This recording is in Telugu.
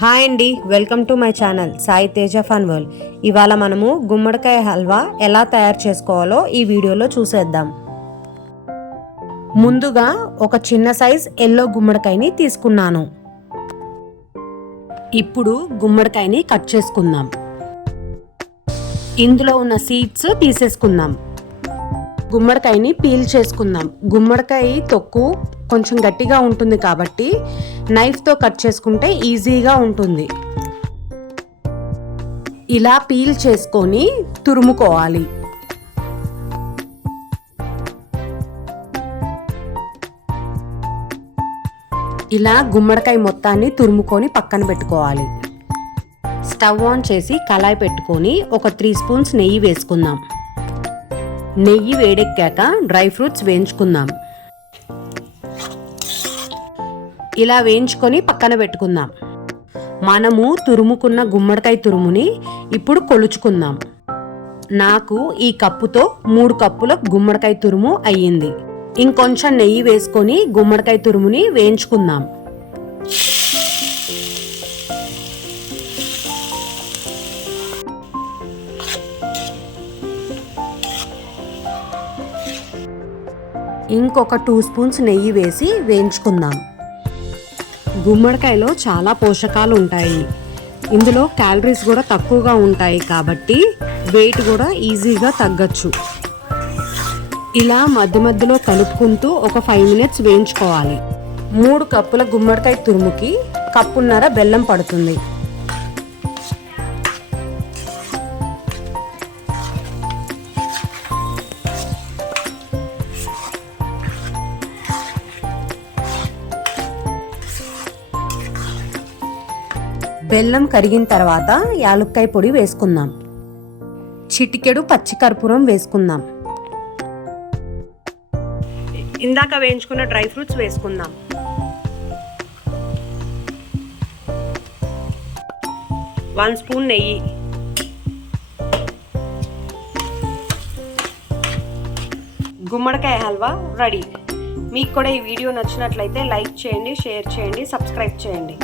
హాయ్ అండి welcome to my channel Sai Teja fun world. ఇవాళ మనము గుమ్మడికాయ హల్వా ఎలా తయారు చేసుకోవాలో ఈ వీడియోలో చూసేద్దాం. ముందుగా ఒక చిన్న సైజ్ ఎల్లో గుమ్మడికాయని తీసుకున్నాను. ఇప్పుడు గుమ్మడికాయని కట్ చేసుకుందాం. ఇందులో ఉన్న సీడ్స్ తీసేసుకుందాం. గుమ్మడికాయని పీల్ చేసుకుందాం. గుమ్మడికాయ తొక్కు కొంచెం గట్టిగా ఉంటుంది కాబట్టి నైఫ్తో కట్ చేసుకుంటే ఈజీగా ఉంటుంది. ఇలా పీల్ చేసుకొని తురుముకోవాలి. ఇలా గుమ్మడికాయ మొత్తాన్ని తురుముకొని పక్కన పెట్టుకోవాలి. స్టవ్ ఆన్ చేసి కళాయి పెట్టుకొని ఒక త్రీ స్పూన్స్ నెయ్యి వేసుకుందాం. నెయ్యి వేడెక్కాక డ్రై ఫ్రూట్స్ వేయించుకుందాం. ఇలా వేయించుకొని పక్కన పెట్టుకుందాం. మనము తురుముకున్న గుమ్మడికాయ తురుముని ఇప్పుడు కొలుచుకుందాం. నాకు ఈ కప్పుతో మూడు కప్పుల గుమ్మడికాయ తురుము అయ్యింది. ఇంకొంచెం నెయ్యి వేసుకొని గుమ్మడికాయ తురుముని వేయించుకుందాం. ఇంకొక టూ స్పూన్స్ నెయ్యి వేసి వేయించుకుందాం. గుమ్మడికాయలో చాలా పోషకాలు ఉంటాయి. ఇందులో క్యాలరీస్ కూడా తక్కువగా ఉంటాయి కాబట్టి వెయిట్ కూడా ఈజీగా తగ్గచ్చు. ఇలా మధ్య మధ్యలో కలుపుకుంటూ ఒక ఫైవ్ మినిట్స్ వేయించుకోవాలి. మూడు కప్పుల గుమ్మడికాయ తురుముకి కప్పున్నర బెల్లం పడుతుంది. బెల్లం కరిగిన తర్వాత యాలుక్కాయ పొడి వేసుకుందాం. చిటికెడు పచ్చికర్పూరం వేసుకుందాం. ఇందాక వేయించుకున్న డ్రై ఫ్రూట్స్ వేసుకుందాం. వన్ స్పూన్ నెయ్యి. గుమ్మడికాయ హల్వా రెడీ. మీకు కూడా ఈ వీడియో నచ్చినట్లయితే లైక్ చేయండి షేర్ చేయండి సబ్స్క్రైబ్ చేయండి.